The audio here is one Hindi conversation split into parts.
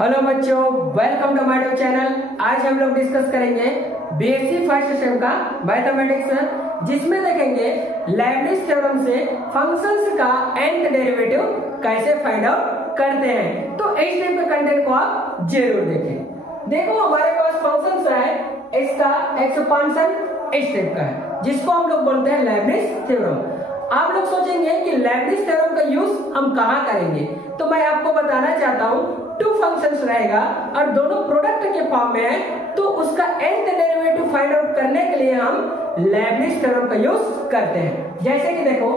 हेलो बच्चों, वेलकम टू माय चैनल। आज हम लोग डिस्कस करेंगे बीएससी फर्स्ट सेम का मैथमेटिक्स, जिसमें देखेंगे लेibniz थ्योरम से फंक्शंस का nth डेरिवेटिव कैसे फाइंड आउट करते हैं। तो इस टाइप के कंटेंट को आप जरूर देखें। देखो हमारे पास फंक्शंस है, इसका एक्सपांशन इस टाइप का है, जिसको हम लोग बोलते हैं लेibniz थ्योरम। आप लोग सोचेंगे कि लेibniz थ्योरम का यूज हम कहाँ करेंगे, तो मैं आपको बताना चाहता हूँ टू फंक्शंस रहेगा और दोनों प्रोडक्ट के फॉर्म में है, तो उसका nth डेरिवेटिव फाइंड आउट करने के लिए हम लेibniz थ्योरम का यूज करते हैं। जैसे कि देखो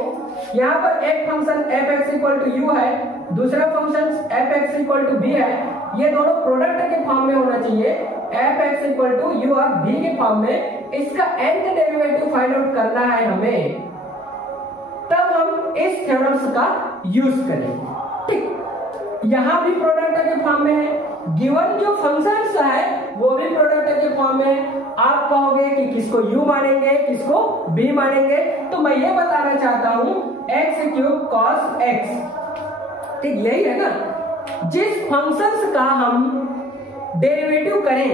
यहाँ पर एक फंक्शन f(x = u) है, दूसरा फंक्शन f(x = b) है। ये दोनों प्रोडक्ट के फॉर्म में होना चाहिए, f(x = u) और b के फॉर्म में। इसका nth डेरिवेटिव फाइंड आउट करना है हमें, तब हम इस थ्योरम्स का यूज करेंगे। ठीक, यहाँ भी प्रोडक्ट के फॉर्म में है, गिवन जो फंक्शंस है वो भी प्रोडक्ट के फॉर्म में है। आप कहोगे कि किसको u मानेंगे, किसको b मानेंगे, तो मैं ये बताना चाहता हूँ x³ cos x। ठीक, यही है ना। जिस फंक्शंस का हम डेरिवेटिव करें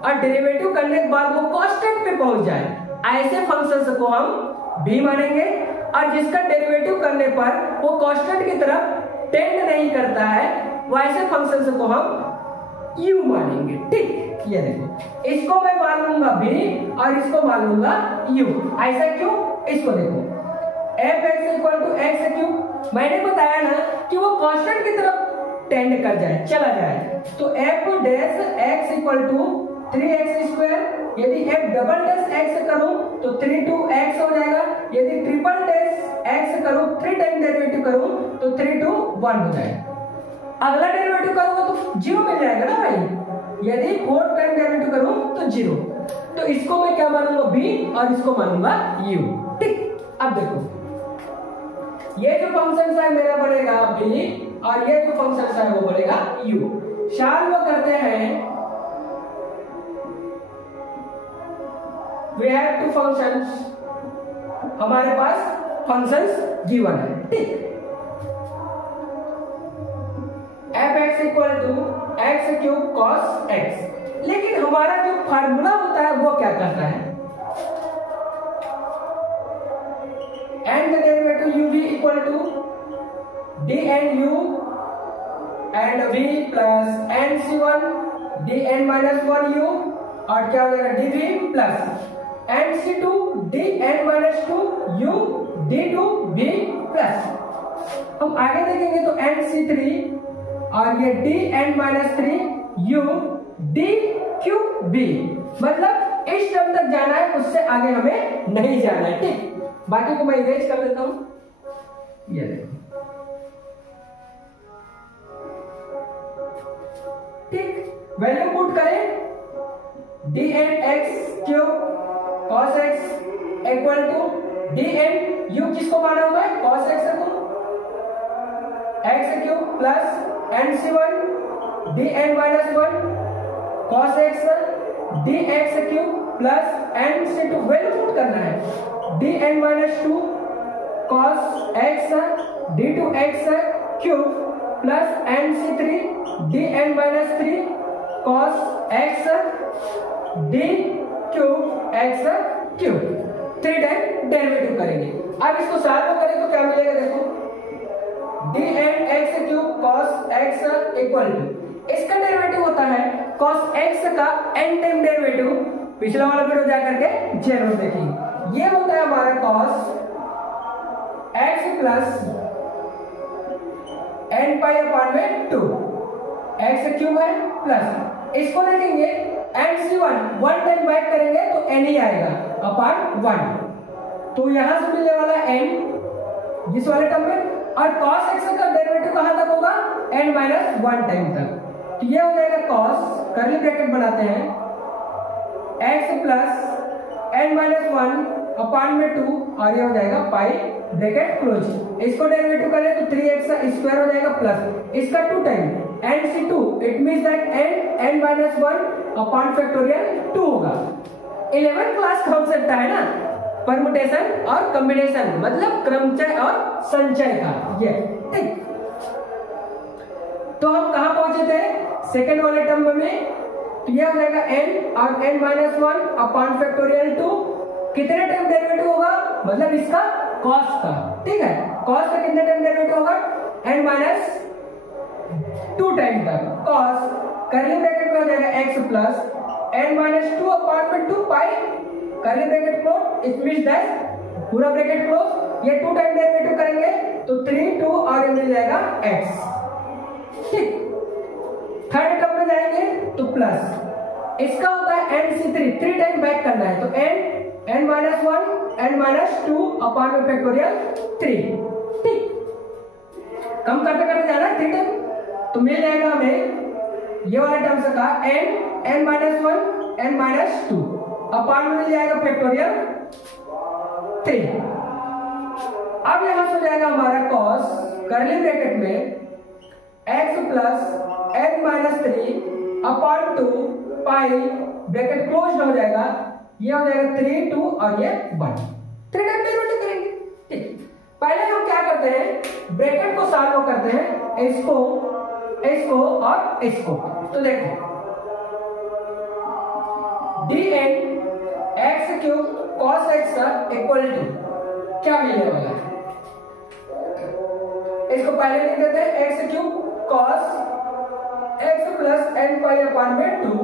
और डेरिवेटिव करने के बाद वो कांस्टेंट पे पहुंच जाए, ऐसे फंक्शंस को हम b मानेंगे। और जिसका डेरिवेटिव करने पर वो कांस्टेंट की तरफ टेंड नहीं करता है, वैसे फंक्शंस को हम u मानेंगे। ठीक, ये देखो, इसको मैं मान लूंगा b और इसको मान लूंगा u। ऐसा क्यों? इसको देखो, f(x = x³), मैंने बताया ना कि वो कांस्टेंट की तरफ टेंड कर जाए, चला जाए। तो f(x = 3x²), यदि f"x करूं तो 3(2x) हो जाएगा। यदि (x) करूं, 3 टाइम डेरिवेटिव करूं तो 3(2)(1) हो जाएगा। अगला डेरिवेटिव करूंगा तो 0 मिल जाएगा ना भाई। यदि 4 टाइम डेरिवेटिव करूं तो 0। तो इसको मैं क्या मानूंगा, b, और इसको मानूंगा u। ठीक, अब देखो ये जो फंक्शन है मेरा बनेगा b और ये जो फंक्शन है वो बनेगा u। सॉल्व करते हैं, we have two functions, हमारे पास फंक्शंस गिवन है। ठीक, f(x = x³ cos x), लेकिन हमारा जो फार्मूला होता है वो क्या करता है, nth derivative uv = dnu and v plus nc1 dn-1u, और क्या हो जाएगा dv plus nc2 dn-2 u d2v plus. हम आगे देखेंगे तो nc3 और ये dn-3 u d3v, मतलब इस टर्म तक जाना है, उससे आगे हमें नहीं जाना है। ठीक, बाकी को मैं इरेज कर देता हूं। ये देखो, ठीक, वैल्यू पुट करें, dn(x³ cos x = dn u, किसको माना हुआ है, cos x को, x³ plus nc1 dn-1 cos x dx³ plus nc2, value put करना है, dn-2 cos x d2x³ plus nc3 dn-3 cos x d3x³। 3 time derivative करेंगे। अब इसको सॉल्व करें तो क्या मिलेगा, देखो dn(x³ cos x = इसका डेरिवेटिव होता है cos x का n टाइम डेरिवेटिव। पिछला वाला वीडियो जा करके जरूर देखिए। ये होता है हमारा cos x plus n π/2 x³ है, प्लस इसको देखेंगे nc1 1 टाइम बैक करेंगे तो n ही आएगा अपॉन 1, तो यहां से मिलने वाला n इस वाले टर्म में, और cos x का डेरिवेटिव कहां तक होगा, n-1 टाइम तक। तो ये हो जाएगा cos, कर्ली ब्रैकेट बनाते हैं, x प्लस n-1 अपॉन में 2, और ये हो जाएगा पाई ब्रैकेट क्लोज। इसको डेरिवेटिव करें तो 3x² हो जाएगा, प्लस इसका 2 time nc2, it means that n-1 upon factorial 2 होगा। 11th क्लास कॉन्सेप्ट है ना, परमुटेशन और कॉम्बिनेशन, मतलब क्रमचय और संचय का। ये ठीक, तो हम कहां पहुंचे थे, सेकेंड वाले टर्म में तो ये हो जाएगा n और n माइनस 1 अपॉन फैक्टोरियल 2। कितने टाइम डेरिवेटिव होगा, मतलब इसका कॉस का, ठीक है, कॉस का कितने टाइम डेरिवेटिव होगा, n माइनस 2 टाइम तक कॉस कर्ली ब्रैकेट में हो जाएगा x plus n minus 2 upon में 2 pi curly bracket close, it means that पूरा ब्रैकेट क्लोज, ये 2 टाइम डेरिवेटिव करेंगे तो 3 2 और ये मिल जाएगा x, ठीक। थर्ड टर्म में जाएंगे तो प्लस इसका होता है nc3, 3 टाइम बैक करना है तो n minus 1 n minus 2 upon में फैक्टोरियल 3, ठीक। कम करते करते जाना है 3 टाइम तो मिल जाएगा हमें ये वाला टर्म से का n minus 1 n minus 2 upon में मिल जाएगा फैक्टोरियल 3। अब यहां से हो जाएगा हमारा cos कर्ली ब्रैकेट में x plus n minus 3 upon 2 पाई ब्रैकेट क्लोज हो जाएगा, ये हो जाएगा 3 2 और ये 1, 3 टाइम डेरिवेटिव करेंगे, ठीक। पहले हम क्या करते हैं, ब्रैकेट को सॉल्व करते हैं, इसको और इसको। तो देखो dn x cube cos x equal to क्या मिलने वाला है, इसको पहले लिख देते हैं x cube cos x plus n pi upon में 2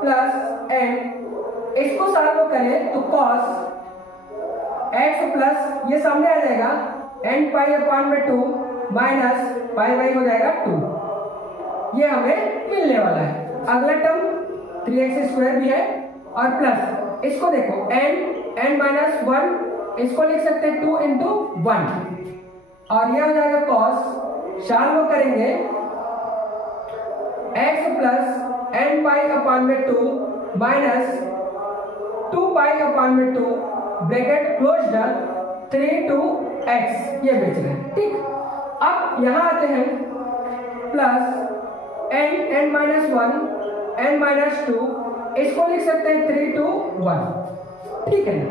प्लस n, इसको सॉल्व करें तो cos x प्लस ये सामने आ जाएगा n पाई अपॉन में 2 माइनस पाई बाई हो जाएगा 2, ये हमें मिलने वाला है। अगला टर्म 3x स्क्वायर भी है और प्लस इसको देखो n माइनस 1, इसको लिख सकते हैं 2 इंटू 1 और ये हो जाएगा cos, सॉल्व करेंगे x plus n pi upon में 2 माइनस 2 पाई अपॉन में 2 ब्रैकेट क्लोज्ड 3 2 x, ये बेच रहे हैं, ठीक। अब यहां आते हैं plus n minus 1 n minus 2, इसको लिख सकते हैं 3 2 1, ठीक है ना।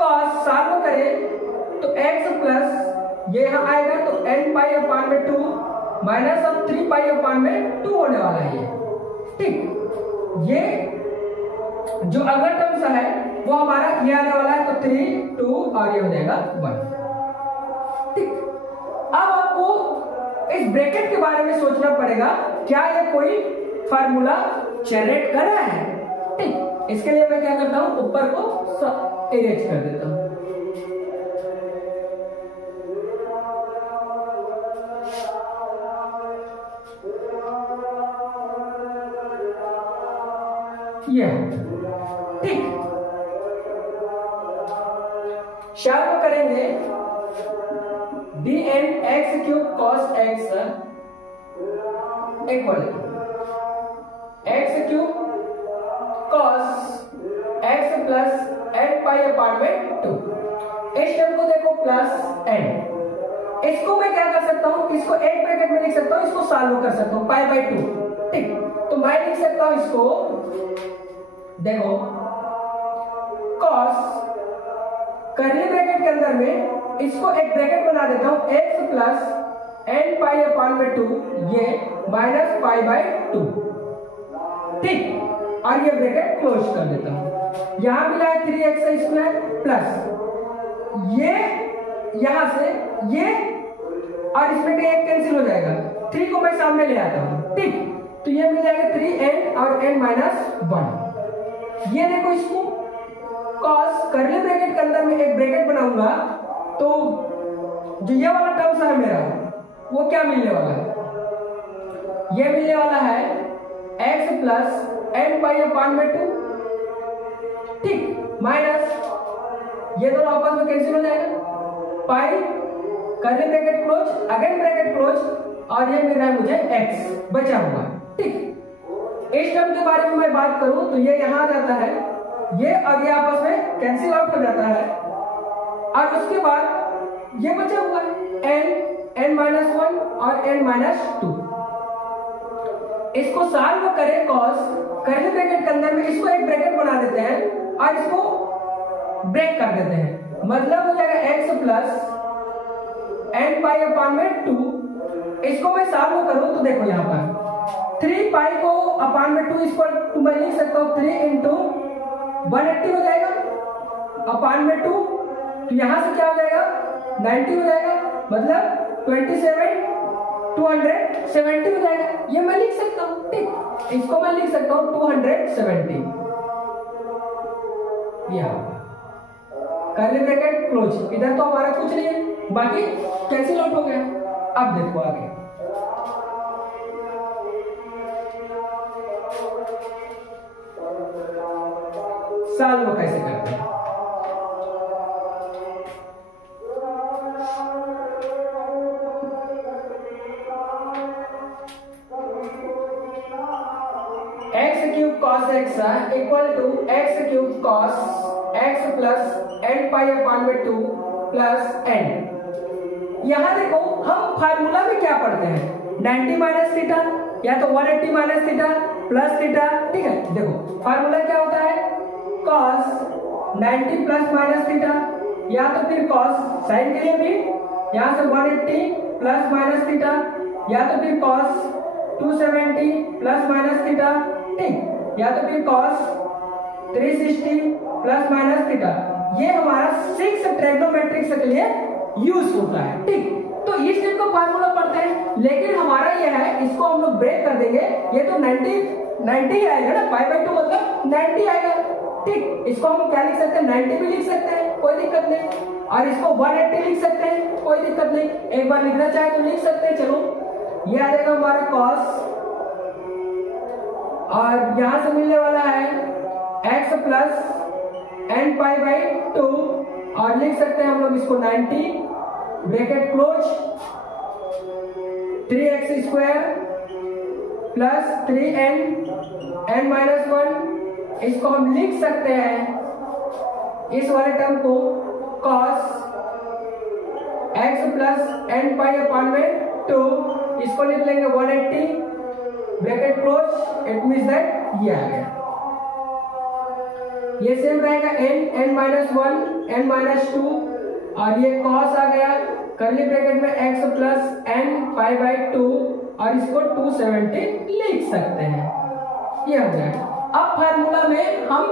cos सॉल्व करें तो x प्लस ये यहां आएगा तो n पाई अपॉन में 2 माइनस अब 3 पाई अपॉन में 2 होने वाला है ये, ठीक। ये जो अगला टर्म सा है वो हमारा ये आने वाला है तो 3 2 और ये हो जाएगा 1, ठीक। अब आपको इस ब्रैकेट के बारे में सोचना पड़ेगा, क्या ये कोई फार्मूला जनरेट कर रहा है, ठीक। इसके लिए मैं क्या करता हूं, ऊपर को इरेज कर देता हूं, ये, ठीक। सॉल्व करेंगे dn x cube cos x equal x cube cos x plus n pi upon में 2, इस टर्म को देखो प्लस n, इसको मैं क्या कर सकता हूं, इसको एक ब्रैकेट में लिख सकता हूं, इसको सॉल्व कर सकता हूं पाई बाई 2, ठीक। तो मैं लिख सकता हूं इसको, देखो cos कर्ली ब्रैकेट के अंदर में इसको एक ब्रैकेट बना देता हूं x plus n pi upon में 2, ये माइनस पाई बाई 2, ठीक। और ये ब्रैकेट क्लोज कर देता हूं, यहां मिला है 3x स्क्वायर प्लस ये यहां से ये और इसमें का एक कैंसिल हो जाएगा, 3 को मैं सामने ले आता हूं, ठीक। तो ये मिल जाएगा 3n और n माइनस 1। ये देखो इसको cos कर्ली ब्रैकेट के अंदर में एक ब्रैकेट बनाऊंगा तो जो ये वाला टर्म है मेरा वो क्या मिलने वाला है, ये मिलने वाला है x plus n pi upon में 2, ठीक, माइनस ये दोनों आपस में कैंसिल हो जाएगा, pi curly bracket close again bracket close और ये मिल रहा है मुझे x बचा हुआ, ठीक। इस टर्म के बारे में मैं बात करूं तो ये यहां आ जाता है, ये और ये आपस में कैंसिल आउट हो जाता है और उसके बाद ये बचा हुआ है n माइनस 1 और n माइनस 2, इसको सॉल्व करें cos कर्ली ब्रैकेट के अंदर में इसको एक ब्रैकेट बना देते हैं और इसको ब्रेक कर देते हैं, मतलब हो जाएगा x plus n pi upon में 2, इसको मैं सॉल्व करूं तो देखो अपॉन में 2 इक्वल टू मैं लिख सकता हूँ 3 इंटू 180 हो जाएगा अपॉन में 2, तो यहां से क्या हो जाएगा 90 हो जाएगा, मतलब 27 270 हो जाएगा। ये मैं लिख सकता हूँ, ठीक, इसको मैं लिख सकता हूँ 270, कर्ली ब्रैकेट क्लोज। इधर तो हमारा कुछ नहीं है, बाकी कैंसिल आउट हो गया। अब देखो आगे, सॉल्व कैसे करते हैं। X cube cos x equal to x cube cos x plus n pi upon में 2 प्लस एन। यहां देखो हम फार्मूला में क्या पढ़ते हैं, 90 माइनस थीटा या तो 180 माइनस थीटा प्लस थीटा, ठीक है। देखो फार्मूला क्या होता है, कॉस 90 प्लस माइनस थीटा, या तो फिर कॉस साइन के लिए भी यहां से 180 प्लस माइनस थीटा, या तो फिर कॉस 270 प्लस माइनस थीटा, ठीक, या तो फिर कॉस 360 प्लस माइनस थीटा। ये हमारा 6 ट्रिग्नोमेट्रिक्स के लिए यूज होता है, ठीक। तो इस टाइप का फार्मूला पढ़ते हैं, लेकिन हमारा ये है, इसको हम लोग ब्रेक कर देंगे। ये तो 90 आएगा ना, पाई बाई 2 मतलब 90 आएगा, ठीक। इसको हम क्या लिख सकते हैं, 90 भी लिख सकते हैं, कोई दिक्कत नहीं, और इसको 180 लिख सकते हैं, कोई दिक्कत नहीं। एक बार लिखना चाहे तो लिख सकते हैं। चलो ये आ जाएगा हमारा कॉस, और यहां से मिलने वाला है x plus n pi by 2, और लिख सकते हैं हम लोग इसको 90 bracket close 3x square plus 3n n minus 1। इसको हम लिख सकते हैं इस वाले टर्म को cos x plus n pi upon में 2, इसको लिख लेंगे 180 bracket close, it means that ये आ गया। ये सेम रहेगा n माइनस 1 n माइनस 2, और ये cos आ गया कर्ली ब्रैकेट में x plus n pi by 2, और इसको 270 लिख सकते हैं। ये हो गया। अब फार्मूला में हम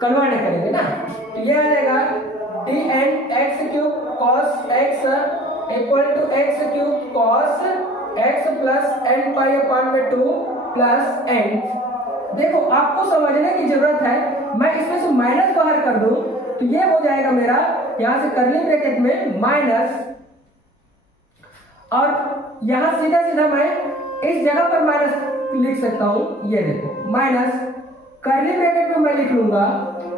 कन्वर्ट करेंगे ना, तो ये आ जाएगा dn x cube cos x equal to x cube cos x plus n pi upon में 2 प्लस एन। देखो आपको समझने की जरूरत है, मैं इसमें से माइनस बाहर कर दूं तो ये हो जाएगा मेरा यहां से कर्ली ब्रैकेट में माइनस, और यहां सीधा सीधा मैं इस जगह पर माइनस लिख सकता हूं। ये देखो माइनस कर्ली ब्रैकेट में मैं लिख लूंगा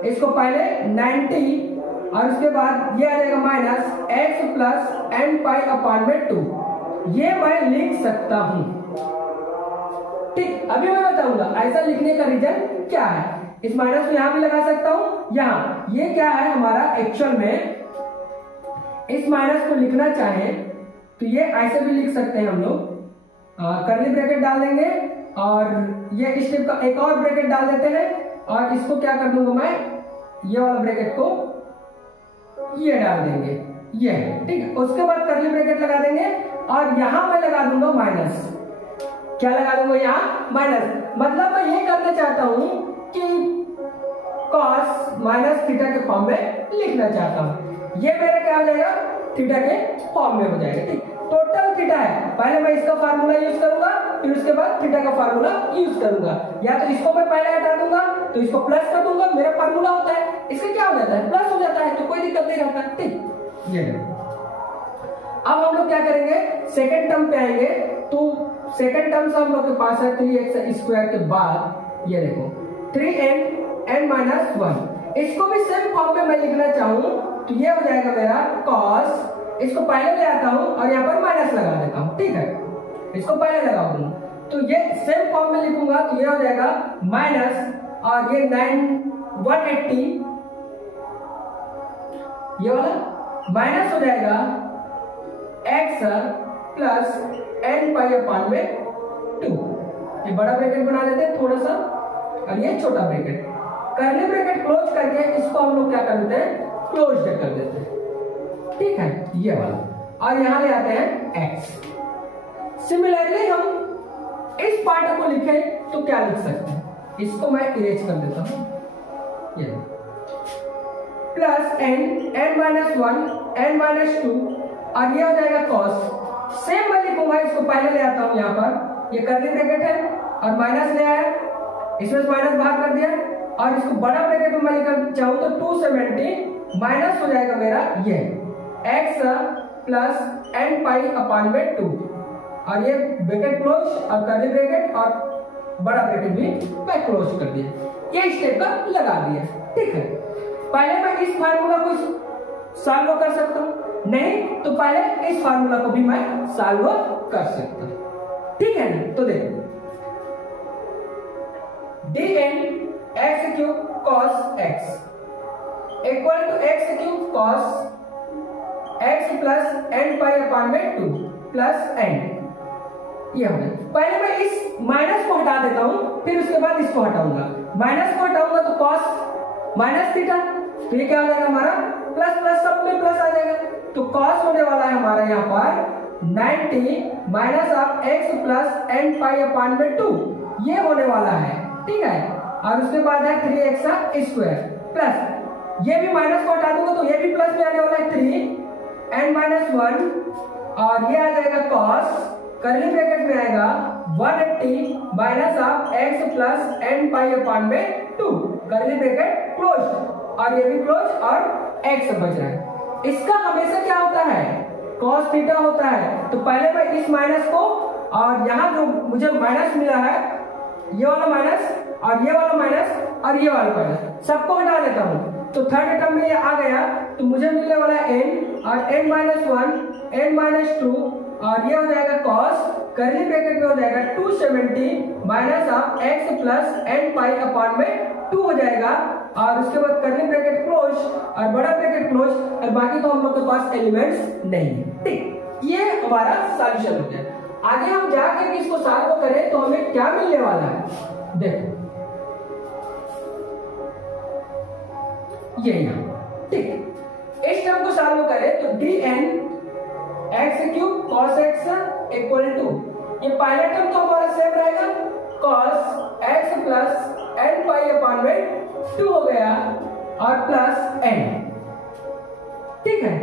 इसको पहले 90, और उसके बाद ये आ जाएगा minus x plus n pi upon में 2। ये मैं लिख सकता हूं, ठीक। अभी मैं बताऊंगा ऐसा लिखने का रीजन क्या है। इस माइनस को यहां भी लगा सकता हूं, यहां ये क्या है हमारा एक्चुअल में, इस माइनस को लिखना चाहे तो ये ऐसे भी लिख सकते हैं हम लोग, कर्ली ब्रैकेट डाल देंगे और ये इस टाइप का एक और ब्रैकेट डाल देते हैं, और इसको क्या कर दूंगा मैं, ये वाला ब्रैकेट को ये डाल देंगे, ये है, ठीक है। उसके बाद कर्ली ब्रैकेट लगा देंगे, और यहां मैं लगा दूंगा माइनस। क्या लगा दूंगा यहाँ, माइनस। मतलब मैं ये करना चाहता हूं कि cos माइनस थीटा के फॉर्म में लिखना चाहता हूं। ये मेरा क्या हो जाएगा, थीटा के फॉर्म में हो जाएगा, ठीक। टोटल थीटा है, पहले मैं इसका फार्मूला यूज करूंगा, फिर उसके बाद थीटा का फार्मूला यूज करूंगा। या तो इसको मैं पहले हटा दूंगा तो इसको प्लस कर दूंगा, मेरा फार्मूला होता है, इसका क्या हो जाता है, प्लस हो जाता है, तो कोई दिक्कत नहीं रहता, ठीक। ये अब हम लोग क्या करेंगे, सेकेंड टर्म पे आएंगे। तो सेकेंड टर्म से हम लोग के पास है 3x स्क्वायर के बाद ये देखो 3n n माइनस 1। इसको भी सेम फॉर्म में मैं लिखना चाहूं तो ये हो जाएगा मेरा cos, इसको पहले ले आता हूं और यहाँ पर माइनस लगा देता हूं, ठीक है। इसको पहले लगा दूंगा तो ये सेम फॉर्म में लिखूंगा तो ये हो जाएगा माइनस, और ये 180 ये वाला माइनस हो जाएगा x plus n pi upon में 2। ये बड़ा ब्रैकेट बना देते हैं थोड़ा सा, और ये छोटा ब्रैकेट, कर्ली ब्रैकेट क्लोज करके इसको हम लोग क्या कर देते हैं, क्लोज कर देते हैं, ठीक है, ये वाला। और यहां ले आते हैं x। सिमिलरली हम इस पार्ट को को लिखे तो क्या लिख सकते हैं, इसको मैं इरेज कर देता हूं, ये plus n minus 1 n minus 2 और ये हो जाएगा कॉस। सेम मैं लिखूंगा, इसको पहले ले आता हूं, यहाँ पर ये कर्ली ब्रैकेट है और माइनस ले आया, इसमें से माइनस बाहर कर दिया और इसको बड़ा ब्रैकेट में मैं लिखना चाहूँ तो 270 माइनस हो जाएगा मेरा ये x plus n pi upon में 2 और ये ब्रैकेट क्लोज और कर्ली ब्रैकेट और बड़ा ब्रैकेट भी मैं क्लोज कर दिया, ये स्टेप का लगा दिया। ठीक है, पहले मैं इस फार्मूला को सॉल्व कर सकता हूं, नहीं तो पहले इस फार्मूला को भी मैं सॉल्व कर सकता हूं। ठीक है ना, तो देखो dn x cube cos x equal to x cube cos x plus n pi upon में 2 प्लस n, ये हो गया। पहले मैं इस माइनस को हटा देता हूं, फिर उसके बाद इसको हटाऊंगा। माइनस को हटाऊंगा तो cos माइनस थीटा, तो ये क्या हो जाएगा हमारा प्लस प्लस, सब में प्लस आ जाएगा, तो cos होने वाला है हमारा यहाँ पर 90 minus of x plus n pi upon में 2, ये होने वाला है। ठीक है, और उसके बाद है 3x स्क्वायर प्लस, ये भी माइनस को हटा दूंगा तो ये भी प्लस में आने वाला है 3 n माइनस 1 और ये आ जाएगा cos, कर्ली ब्रैकेट में आएगा 180 minus of x plus n pi upon में 2, कर्ली ब्रैकेट क्लोज और ये भी क्लोज और x बच रहा है। इसका हमेशा क्या होता है, cos थीटा होता है। तो पहले मैं इस माइनस को और यहाँ जो मुझे माइनस मिला है, ये वाला माइनस और ये वाला माइनस और ये वाला माइनस, सबको हटा देता हूँ, तो थर्ड टर्म में ये आ गया, तो मुझे मिलने वाला है n और n माइनस 1 n माइनस 2 और ये हो जाएगा cos, कर्ली ब्रैकेट में हो जाएगा 270 minus of x plus n pi upon में 2 हो जाएगा और उसके बाद कर्ली ब्रैकेट क्लोज और बड़ा ब्रैकेट क्लोज और बाकी तो हम लोग के पास एलिमेंट्स नहीं है। ठीक, ये हमारा सॉल्यूशन हो गया। आगे हम जाकर भी इसको सॉल्व करें तो हमें क्या मिलने वाला है, देखो ये यहाँ। ठीक, इस टर्म को सॉल्व करें तो dn x cube cos x equal to, ये पहला टर्म तो हमारा सेम रहेगा, cos x plus n pi upon में 2 हो गया और प्लस n। ठीक है,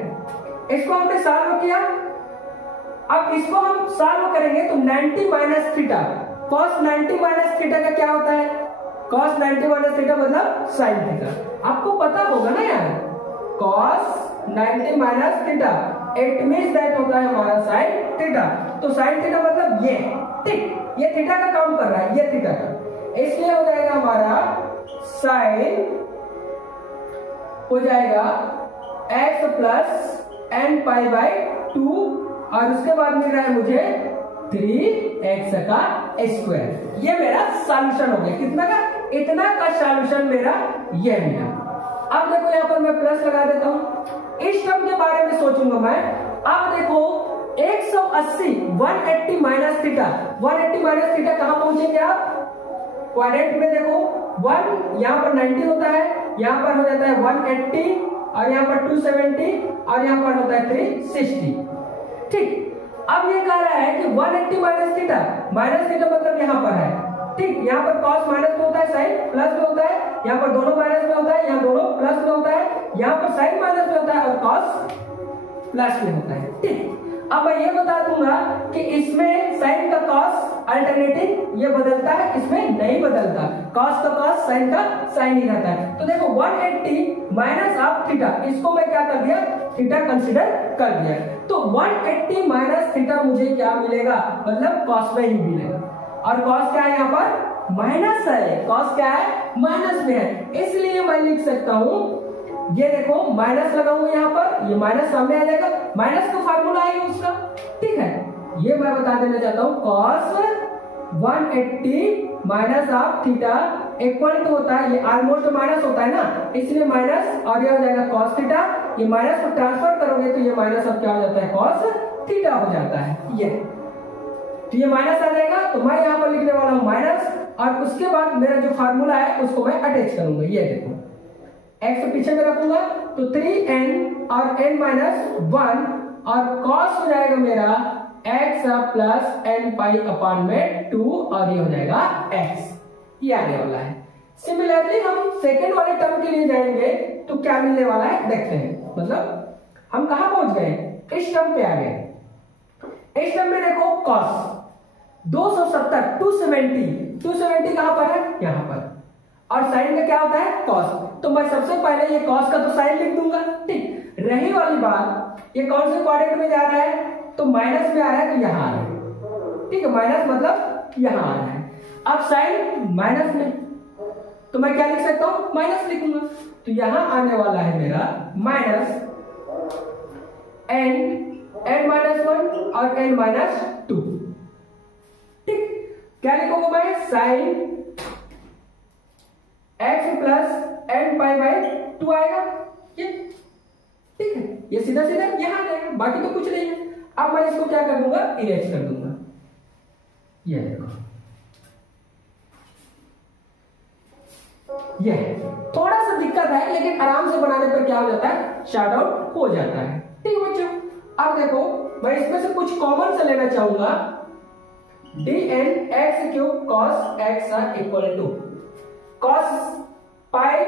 इसको हमने सॉल्व किया। अब इसको हम सॉल्व करेंगे तो 90 minus theta, cos 90 minus theta का क्या होता है, cos 90 माइनस थीटा मतलब साइन थीटा, आपको पता होगा ना यार, cos 90 minus theta it means that होता है हमारा साइन थीटा। तो साइन थीटा मतलब ये, ठीक, ये थीटा का काम कर रहा है, ये थीटा का, इसलिए हो जाएगा हमारा साइन हो जाएगा x plus n pi by 2 और उसके बाद मिल रहा है मुझे 3x का स्क्वायर। ये मेरा सॉल्यूशन हो गया, कितना का, इतना का सॉल्यूशन मेरा ये मिला। अब देखो यहाँ पर मैं प्लस लगा देता हूँ, इस टर्म के बारे में सोचूंगा मैं। अब देखो 180 180 माइनस थीटा, 180 माइनस थीटा कहाँ पहुंचेंगे आप, क्वाड्रेंट में देखो 1 यहाँ पर 90 होता है, यहाँ पर हो जाता है 180 और यहाँ पर 270 और यहाँ पर होता है 360। ठीक, अब ये कह रहा है कि 180 माइनस थीटा मतलब यहाँ पर है, ठीक, यहाँ पर cos माइनस में होता है, साइन प्लस में होता है, यहाँ पर दोनों माइनस में होता है, यहाँ दोनों प्लस में होता है, यहाँ पर साइन माइनस में होता है और cos प्लस में होता है। ठीक, अब मैं ये बता दूंगा कि इसमें साइन का cos अल्टरनेटिव ये बदलता है, इसमें नहीं बदलता, cos का cos साइन का साइन ही रहता है। तो देखो 180 माइनस ऑफ थीटा, इसको मैं क्या कर दिया, थीटा कंसीडर कर दिया, तो 180 माइनस थीटा मुझे क्या मिलेगा, मतलब cos में ही मिलेगा। और cos क्या है यहाँ पर, माइनस है, cos क्या है, माइनस में है, इसलिए मैं लिख सकता हूँ, ये देखो माइनस लगाऊंगा यहाँ पर, ये माइनस सामने आ जाएगा, माइनस का फार्मूला है उसका। ठीक है, ये मैं बता देना चाहता हूँ, cos 180 minus of theta equal to होता है, ये ऑलमोस्ट माइनस होता है ना, इसलिए माइनस और ये हो जाएगा cos थीटा, ये माइनस को ट्रांसफर करोगे तो ये माइनस अब क्या हो जाता है, cos थीटा हो जाता है। ये तो ये माइनस आ जाएगा, तो मैं यहाँ पर लिखने वाला हूँ माइनस और उसके बाद मेरा जो फार्मूला है उसको मैं अटैच करूंगा। ये देखो x पीछे में रखूंगा तो 3n और n माइनस 1 और cos हो जाएगा मेरा x plus n pi upon में 2 और ये हो जाएगा एक्स, ये आने वाला है। सिमिलरली हम सेकेंड वाले टर्म के लिए जाएंगे तो क्या मिलने वाला है देखते हैं। मतलब हम कहां पहुंच गए, इस टर्म पे आ गए। इस टर्म में देखो cos 270 270 कहां पर है, यहां पर, और साइन का क्या होता है cos, तो मैं सबसे पहले ये cos का तो साइन लिख दूंगा, ठीक। रही वाली बात ये कौन से क्वाड्रेंट में जा रहा है, तो माइनस में आ रहा है, तो यहां आ रहा है, ठीक है, माइनस मतलब यहां आ रहा है। अब साइन माइनस में, तो मैं क्या लिख सकता हूं, माइनस लिखूंगा, तो यहां आने वाला है मेरा माइनस n माइनस 1 और n माइनस 2, ठीक। क्या लिखूंगा मैं, sine x plus n pi by 2 आएगा, ये ठीक है, ये सीधा सीधा यहां आएगा, बाकी तो कुछ नहीं है। अब मैं इसको क्या कर दूंगा, इरेज कर दूंगा, ये देखो, ये थोड़ा सा दिक्कत है लेकिन आराम से बनाने पर क्या हो जाता है, शॉर्ट आउट हो जाता है, ठीक है बच्चों। अब देखो मैं इसमें से कुछ कॉमन से लेना चाहूंगा, dn x cube cos x equal to cos pi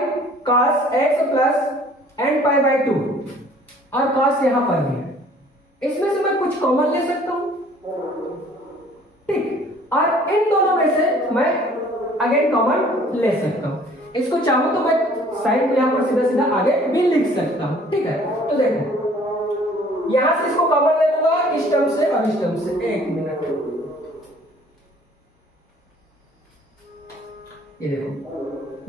cos x plus n pi by 2, और cos यहां पर भी है, इसमें से मैं कुछ कॉमन ले सकता हूं, ठीक, और इन दोनों में से मैं अगेन कॉमन ले सकता हूं। इसको चाहूं तो मैं साइन को यहां पर सीधा सीधा आगे भी लिख सकता हूं, ठीक है। तो देखो यहां से इसको कॉमन ले लूंगा, इस टर्म से और इस टर्म से, एक मिनट, ये देखो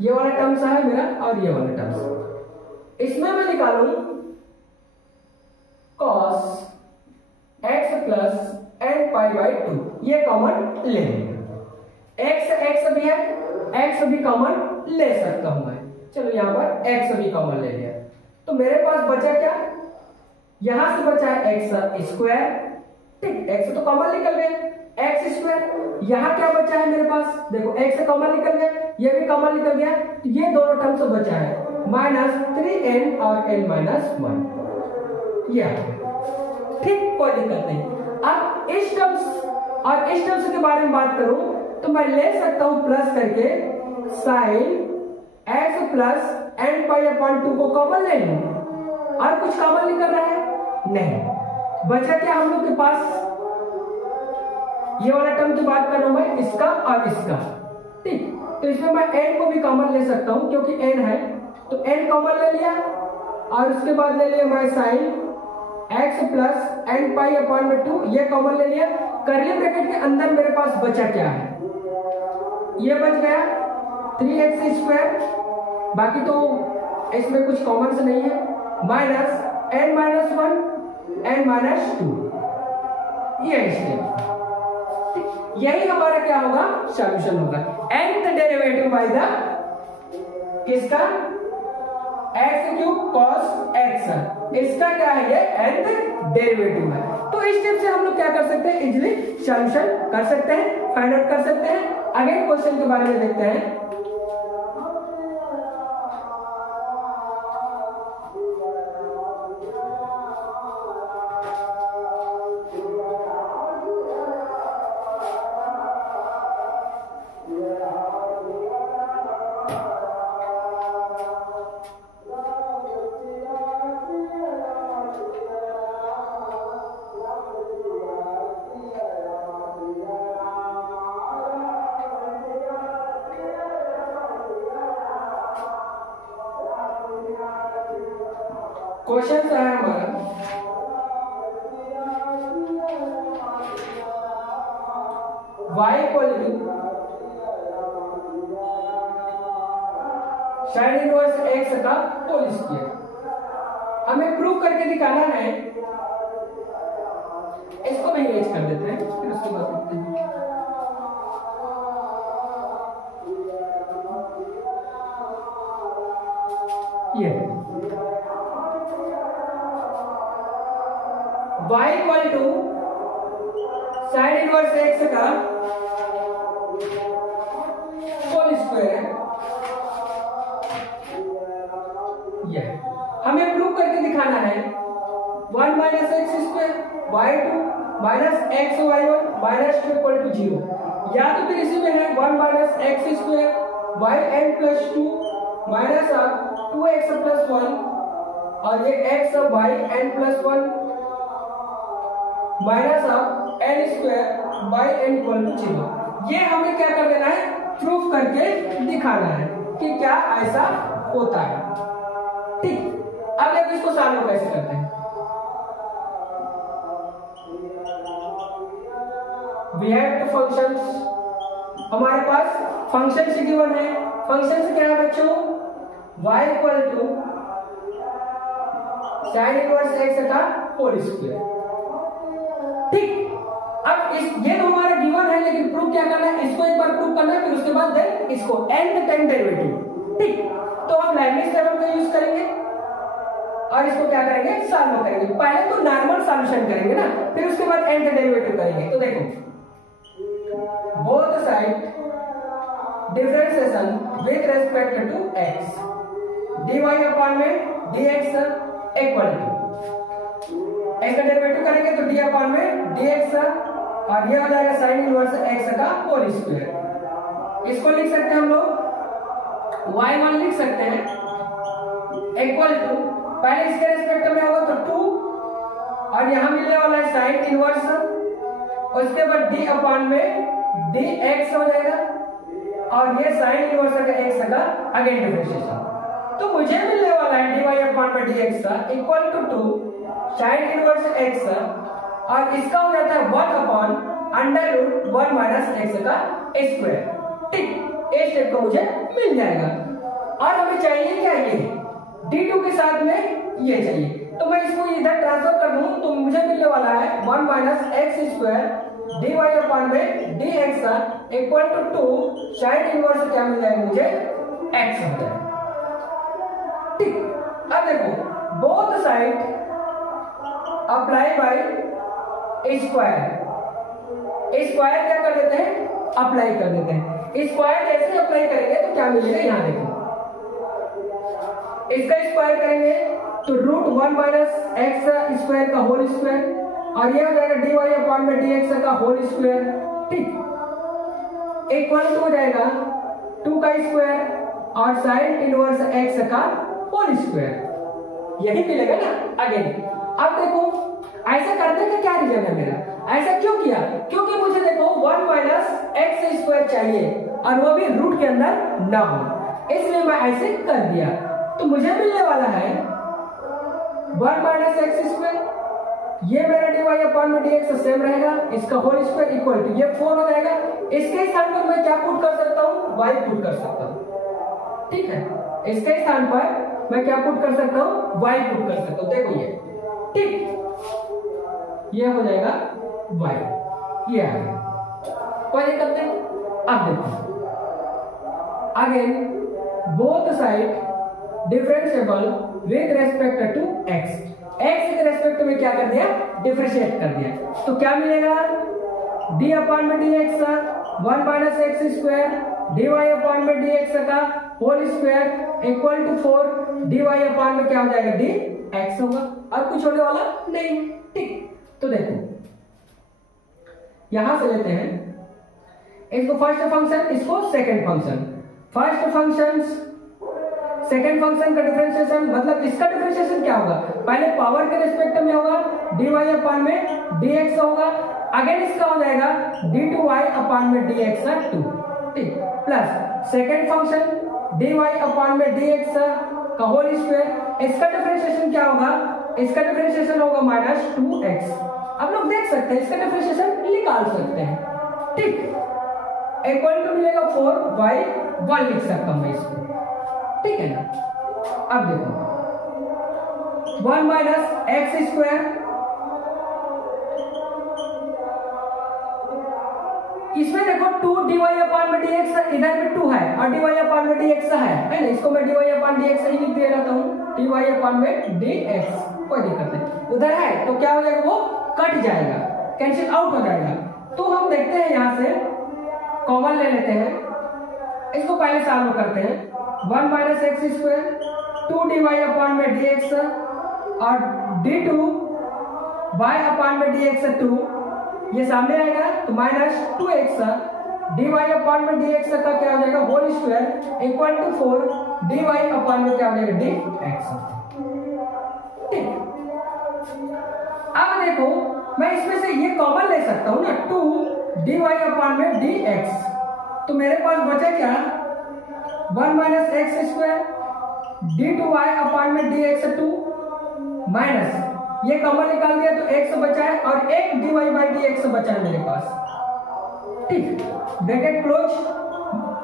ये वाला टर्म्स है मेरा और ये वाला टर्म्स, इसमें मैं निकालूं cos x plus n pi by 2, ये कॉमन ले लेंगे। x भी है, x भी कॉमन ले सकता हूं मैं, चलो यहां पर x भी कॉमन ले लिया, तो मेरे पास बचा क्या, यहां से बचा है x स्क्वायर, ठीक, x तो कॉमन निकल गया, x स्क्वायर, यहां क्या बचा है मेरे पास, देखो x कॉमन निकल गया, ये भी कॉमन निकल गया, तो ये दोनों टर्म से बचा है माइनस 3n और n माइनस 1, ये ठीक, कोई दिक्कत नहीं। अब इस टर्म्स और इस टर्म्स के बारे में बात करूं तो मैं ले सकता हूं प्लस करके sine x plus n pi upon 2 को कॉमन ले लूं, और कुछ कॉमन निकल रहा है नहीं, बचा क्या हम लोग के पास, ये वाला टर्म की बात कर रहा हूं मैं, इसका और इसका, ठीक, तो इसमें मैं n को भी कॉमन ले सकता हूं क्योंकि n है, तो n कॉमन ले लिया, और उसके बाद ले लिया मैं sine x plus n pi upon में 2, ये कॉमन ले लिया। कर्ली ब्रैकेट के अंदर मेरे पास बचा क्या है, ये बच गया 3x स्क्वायर, बाकी तो इसमें कुछ कॉमन से नहीं है, minus n minus 1 n minus 2, ये स्टेप, यही हमारा क्या होगा, सॉल्यूशन होगा। nth डेरिवेटिव बाय द किसका, x क्यूब cos x, इसका क्या है, ये nth डेरिवेटिव है। तो इस स्टेप से हम लोग क्या कर सकते हैं, इजीली सॉल्यूशन कर सकते हैं, फाइंड आउट कर सकते हैं। अगेन क्वेश्चन के बारे में देखते हैं। क्वेश्चन है हमारा y equal to sine inverse x का होल स्क्वायर, हमें प्रूव करके दिखाना है। इसको नहीं रेज कर देते हैं, फिर उसके बाद देखते हैं। ये y equal to sine inverse x का होल स्क्वायर है, ये हमें प्रूव करके दिखाना है 1 minus x square by 2 minus x y one minus 2 equal to 0, या तो फिर इसी में है 1 minus x square y n plus 2 minus 2x plus 1 और ये x y n plus 1 minus n square by n equal to 0। ये हमें क्या कर देना है, प्रूफ करके दिखाना है कि क्या ऐसा होता है। ठीक, अब देखो इसको सॉल्व कैसे करते हैं। वी हैव टू फंक्शंस, हमारे पास फंक्शन से गिवन है। फंक्शन से क्या है बच्चों, y equal to sine inverse x का होल स्क्वायर। ठीक, अब ये तो हमारा गिवन है, लेकिन प्रूफ क्या करना है, इसको एक बार प्रूफ करना है, फिर उसके बाद देन इसको nth टाइम डेरिवेटिव। ठीक, तो हम लेibniz थ्योरम का यूज करेंगे और इसको क्या करेंगे, सॉल्व करेंगे। पहले तो नॉर्मल सॉल्यूशन करेंगे ना, फिर उसके बाद nth डेरिवेटिव करेंगे। तो देखो both side differentiation with respect to x, dy upon में dx इक्वल टू x का डेरिवेटिव करेंगे तो d अपॉन में dx और ये हो जाएगा साइन इनवर्स x का होल स्क्वायर। इसको लिख सकते हैं हम लोग y1 लिख सकते हैं इक्वल टू, पहले इसके रेस्पेक्ट में होगा तो 2 और यहां मिलने वाला है साइन इनवर्स, उसके बाद d अपॉन में dx हो जाएगा और ये साइन इनवर्स का x का अगेन डिफरेंशिएशन। तो मुझे मिलने वाला है dy अपॉन में dx equal to 2 sine inverse x और इसका हो जाता है 1 upon under root 1 minus x का स्क्वायर। ठीक, ए स्टेप को मुझे मिल जाएगा और हमें चाहिए क्या, ये d2 के साथ में ये चाहिए, तो मैं इसको इधर ट्रांसफर कर दूं तो मुझे मिलने वाला है 1 minus x square dy upon में dx equal to 2 sine inverse क्या मिल जाएगा मुझे, x हो जाएगा। ठीक, अब देखो both side apply bye square, square क्या कर देते हैं, अप्लाई कर देते हैं। स्क्वायर जैसे अप्लाई करेंगे तो क्या मिलेगा, यहां देखो इसका स्क्वायर करेंगे तो रूट 1 माइनस एक्स स्क्वायर का होल स्क्वायर और ये हो जाएगा dy अपॉन में dx का होल स्क्वायर। ठीक, इक्वल टू हो जाएगा 2 का स्क्वायर और साइन इनवर्स x का होल स्क्वायर, यही मिलेगा ना अगेन। अब देखो ऐसा करने का क्या रीजन है मेरा, ऐसा क्यों किया, क्योंकि मुझे देखो 1 माइनस एक्स स्क्वायर चाहिए और वो भी रूट के अंदर ना हो, इसलिए मैं ऐसे कर दिया। तो मुझे मिलने वाला है 1 माइनस एक्स स्क्वायर, ये मेरा dy अपॉन में dx सेम रहेगा, इसका होल स्क्वायर इक्वल टू ये 4 हो जाएगा। इसके स्थान पर मैं क्या पुट कर सकता हूँ, y पुट कर सकता हूँ। ठीक है, इसके स्थान पर मैं क्या पुट कर सकता हूँ, y पुट कर सकता हूँ। देखो ये, ठीक, ये हो जाएगा y, ये आ गया, कोई दिक्कत नहीं। अब देखो again both side differentiable with respect to x, x के रेस्पेक्ट में क्या कर दिया, डिफरेंशिएट कर दिया, तो क्या मिलेगा d अपॉन में dx 1 minus x square dy upon में dx का whole square equal to 4 dy upon में क्या हो जाएगा, dx होगा और कुछ होने वाला नहीं। ठीक, तो देखो यहां से लेते हैं इसको फर्स्ट फंक्शन, इसको second function. First function second function का डिफरेंशिएशन, मतलब इसका डिफरेंशिएशन क्या होगा, पहले पावर के रिस्पेक्ट में होगा dy अपॉन में dx होगा, अगेन इसका हो जाएगा d2y अपॉन में dx 2। ठीक, plus second function dy upon में dx का होल स्क्वायर, इसका डिफरेंशिएशन क्या होगा, इसका डिफरेंशिएशन होगा माइनस 2x। अब लोग देख सकते हैं इसका डिफरेंशिएशन निकाल सकते हैं। ठीक, इक्वल टू मिलेगा 4y1 लिख सकता हूं मैं इसको। ठीक है ना, अब देखो 1 माइनस एक्स स्क्वायर, इसमें देखो 2 dy अपॉन में dx, इधर में 2 है और dy अपॉन में dx है ना, इसको मैं dy अपॉन dx ही लिख दे रहा हूं, dy अपॉन में dx, कोई दिक्कत नहीं। उधर है तो क्या हो जाएगा, वो कट जाएगा, कैंसिल आउट हो जाएगा। तो हम देखते हैं यहां से कॉमन ले लेते हैं, इसको पहले सॉल्व करते हैं। 1 minus x square 2 dy upon में dx और d2 y अपॉन में dx 2 ये सामने आएगा तो माइनस 2x dy अपॉन में dx का क्या हो जाएगा whole square equal to 4 dy upon में क्या हो जाएगा dx। ठीक, अब देखो मैं इसमें से ये कॉमन ले सकता हूं ना 2 dy अपॉन में dx, तो मेरे पास बचा क्या 1 minus x square d2y upon में dx 2 माइनस ये कॉमन निकाल दिया तो x बचा है और एक dy बाई dx बचा है मेरे पास। ठीक, bracket close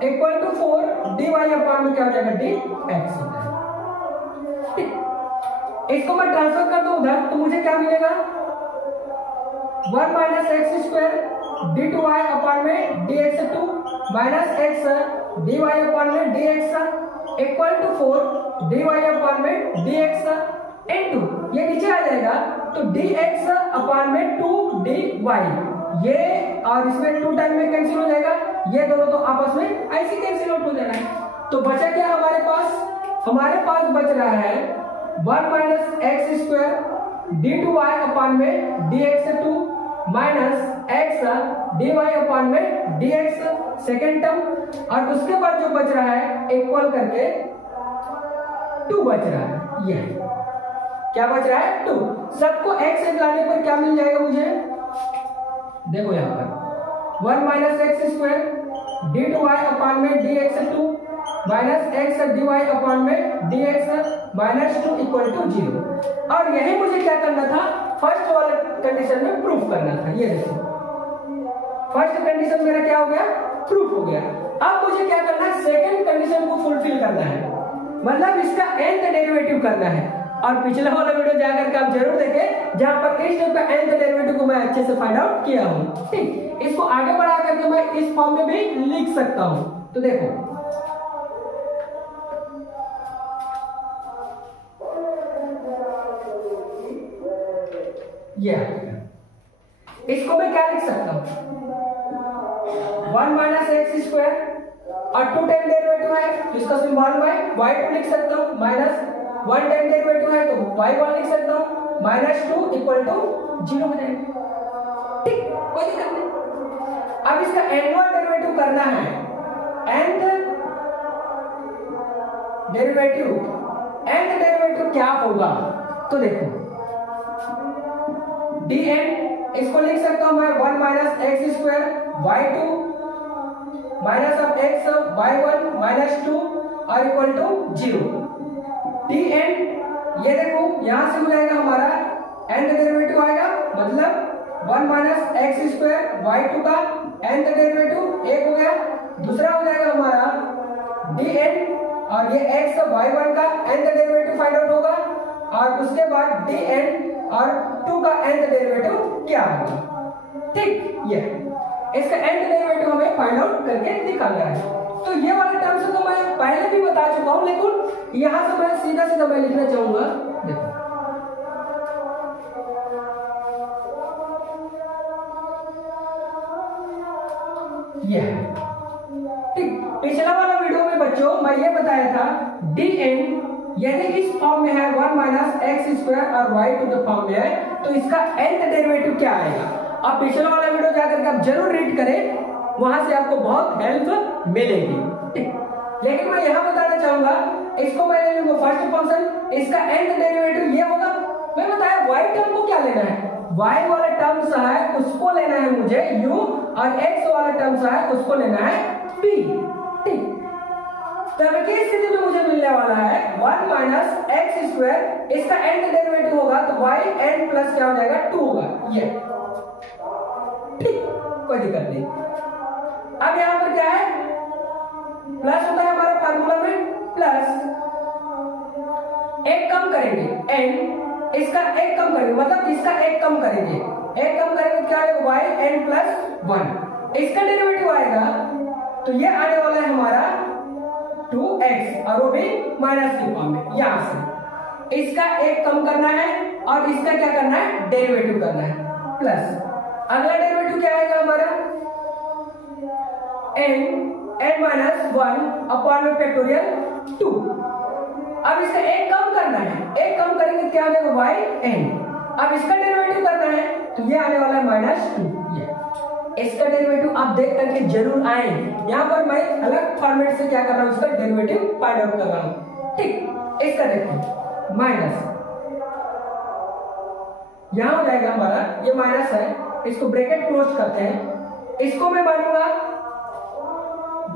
equal to 4 dy upon में क्या हो जाएगा dx होता है। ठीक, इसको मैं ट्रांसफर कर दूं उधर तो मुझे क्या मिलेगा 1 minus x square d2y upon में dx 2 minus x dy upon में dx equal to 4 dy upon में dx इनटू ये नीचे आ जाएगा तो dx अपॉन में 2 dy, ये और इसमें 2 टाइम में कैंसिल हो जाएगा, ये दोनों तो आपस में ऐसे कैंसिल आउट हो जाना है। तो बचा क्या हमारे पास बच रहा है 1 minus x square d2y upon में dx 2 minus x dy upon में dx सेकेंड टर्म, और उसके बाद जो बच रहा है इक्वल करके 2 बच रहा है। ये क्या बच रहा है 2, सबको x लाने पर क्या मिल जाएगा मुझे, देखो यहाँ पर 1 minus x square d2y upon में dx 2 minus x dy upon में dx माइनस 2 इक्वल टू 0। और यही मुझे क्या करना था फर्स्ट वाले कंडीशन में प्रूफ करना था। ये देखो फर्स्ट कंडीशन मेरा क्या हो गया प्रूफ हो गया। अब मुझे क्या करना है सेकंड कंडीशन को फुलफिल करना है, मतलब इसका nth डेरिवेटिव करना है। और पिछला वाला वीडियो जाकर के आप जरूर देखें जहां पर इस टाइप का nth डेरिवेटिव को मैं अच्छे से फाइंड आउट किया हूं। ठीक, इसको आगे बढ़ा करके मैं इस फॉर्म में भी लिख सकता हूं। तो देखो ये इसको मैं क्या लिख सकता हूं 1 माइनस एक्स स्क्वायर और 2 टाइम डेरिवेटिव है तो इसका सिंबल y2 लिख सकता हूं, माइनस 1 टाइम डेरिवेटिव है तो y1 लिख सकता हूं, माइनस 2 इक्वल टू 0 हो जाएगा। ठीक, कोई दिक्कत नहीं। अब इसका nth डेरिवेटिव करना है, nth डेरिवेटिव क्या होगा तो देखो dn इसको लिख सकता हूं मैं 1 minus x square y2 minus of x y1 minus 2 और इक्वल टू 0। dn ये देखो यहां से हो जाएगा हमारा nth डेरिवेटिव आएगा, मतलब 1 माइनस एक्स स्क्वायर y2 का nth डेरिवेटिव 1 हो गया। दूसरा हो जाएगा हमारा dn और ये x y1 का nth डेरिवेटिव फाइंड आउट होगा, और उसके बाद dn और 2 का nth डेरिवेटिव क्या होगा। ठीक, ये इसका nth डेरिवेटिव हमें फाइंड आउट करके निकालना है। तो ये वाले टर्म्स तो मैं पहले भी बता चुका हूं, लेकिन यहां से मैं सीधा मैं लिखना चाहूंगा। देखो ये ठीक, पिछला वाला वीडियो में बच्चों मैं ये बताया था dn यदि इस फॉर्म में है 1 माइनस एक्स स्क्वायर और y2 के फॉर्म में है तो इसका nth डेरिवेटिव क्या आएगा। अब पिछला वाला वीडियो जाकर के आप जरूर रीड करें, वहां से आपको बहुत हेल्प मिलेगी। लेकिन मैं यहां बताना चाहूंगा इसको मैं ले लूंगा फर्स्ट फंक्शन, इसका nth डेरिवेटिव ये होगा। मैं बताया y टर्म को क्या लेना है, y वाला टर्म्स है उसको लेना है मुझे u, और x वाला टर्म्स है उसको लेना है p। ठीक, तब की स्थिति में मुझे मिलने वाला है 1 माइनस एक्स स्क्वायर, इसका nth डेरिवेटिव होगा तो y n प्लस क्या हो जाएगा 2 होगा। ये ठीक, कोई दिक्कत नहीं। अब यहां पर क्या है प्लस होता है हमारा फार्मूला में, प्लस एक कम करेंगे n, इसका एक कम करेंगे मतलब इसका एक कम करेंगे, एक कम करेंगे क्या आएगा y n प्लस 1, इसका डेरिवेटिव आएगा तो ये आने वाला है हमारा 2x और वो भी माइनस के फॉर्म में। यहां से इसका एक कम करना है और इसका क्या करना है डेरिवेटिव करना है, प्लस अगला डेरिवेटिव क्या आएगा हमारा n माइनस 1 अपॉन में फैक्टोरियल 2। अब इसका एक कम करना है, एक कम करेंगे क्या आ जाएगा y n। अब इसका डेरिवेटिव करना है तो ये आने वाला है माइनस 2। ये इसका डेरिवेटिव आप देख करके जरूर आए। यहाँ पर मैं अलग फॉर्मेट से क्या कर रहा हूँ, इसका डेरिवेटिव फाइंड आउट कर रहा हूँ। ठीक, इसका देखिए माइनस, यहां हो जाएगा हमारा, ये माइनस है, इसको ब्रैकेट क्लोज करते हैं, इसको मैं मानूंगा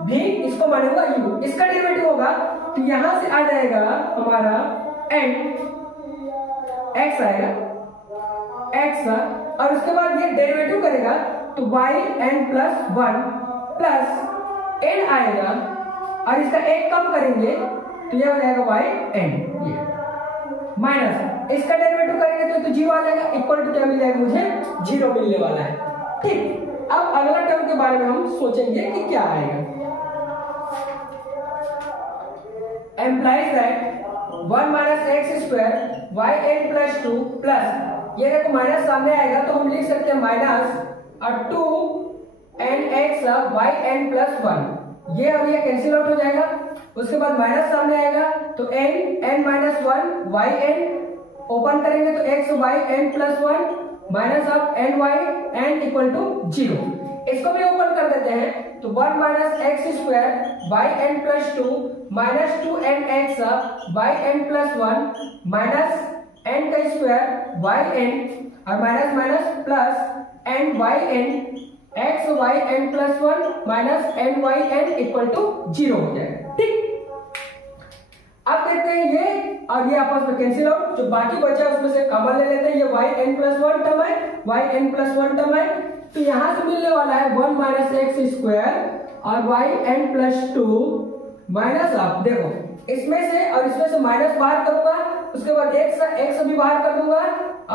भी, इसको मानूंगा u, इसका डेरिवेटिव होगा तो यहां से आ जाएगा हमारा n, x आएगा x, और उसके बाद ये डेरिवेटिव करेगा तो y n plus 1 plus n आएगा, और इसका एक कम करेंगे तो ये हो जाएगा y n, ये माइनस, इसका डेरिवेटिव करेंगे तो 0 आ जाएगा, इक्वल टू क्या मिल जाएगा, मुझे 0 मिलने वाला है। ठीक, अब अगला टर्म के बारे में हम सोचेंगे कि क्या आएगा। implies that 1 minus x square y n plus 2 plus, ये देखो माइनस सामने आएगा तो हम लिख सकते हैं माइनस और 2 n x y n plus 1, ये और ये कैंसिल आउट हो जाएगा। उसके बाद माइनस सामने आएगा तो n minus 1 y n, open करेंगे तो x y n plus 1 minus of n y n equal to 0। इसको भी ओपन कर देते हैं तो 1 minus x square y n plus 2 minus 2 n x y n plus 1 minus n का स्क्वायर y n, और minus minus plus n y n x y n plus 1 minus n y n equal to 0 हो जाएगा। ठीक, अब देखते हैं ये और ये आपस में कैंसिल आउट, जो बाकी बचा उसमें से कॉमन ले लेते हैं, ये y n प्लस 1 टर्म है, y n प्लस 1 टर्म है, तो यहां से मिलने वाला है 1 माइनस एक्स स्क्वायर और y n प्लस 2 माइनस, आप देखो इसमें से और इसमें से माइनस बाहर करूंगा, उसके बाद x भी बाहर कर दूंगा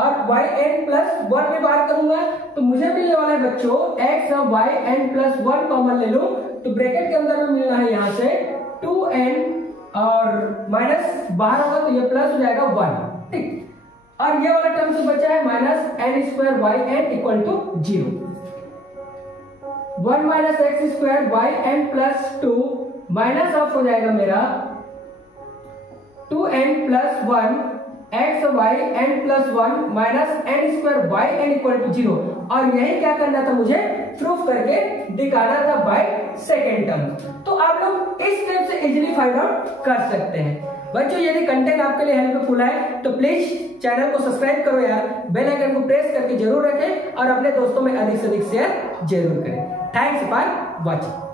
और y n प्लस 1 भी बाहर करूंगा, तो मुझे मिलने वाला है बच्चों x और y n प्लस 1 कॉमन ले लूं तो ब्रैकेट के अंदर में मिलना है यहाँ से 2n और माइनस बाहर होगा तो ये प्लस हो जाएगा 1। ठीक, और ये वाला टर्म से बचा है minus n square y n equal to 0। 1 minus x square y n plus 2 minus of हो जाएगा मेरा 2n plus 1 x y n plus 1 minus n square y n equal to 0, और यही क्या करना था, मुझे प्रूफ करके दिखाना था बाय सेकेंड टर्म। तो आप लोग इस टाइप से इजीली फाइंड आउट कर सकते हैं। बच्चों यदि कंटेंट आपके लिए हेल्पफुल है तो प्लीज चैनल को सब्सक्राइब करो यार, बेल आइकन को प्रेस करके जरूर रखें और अपने दोस्तों में अधिक से अधिक शेयर जरूर करें। Thanks for watching.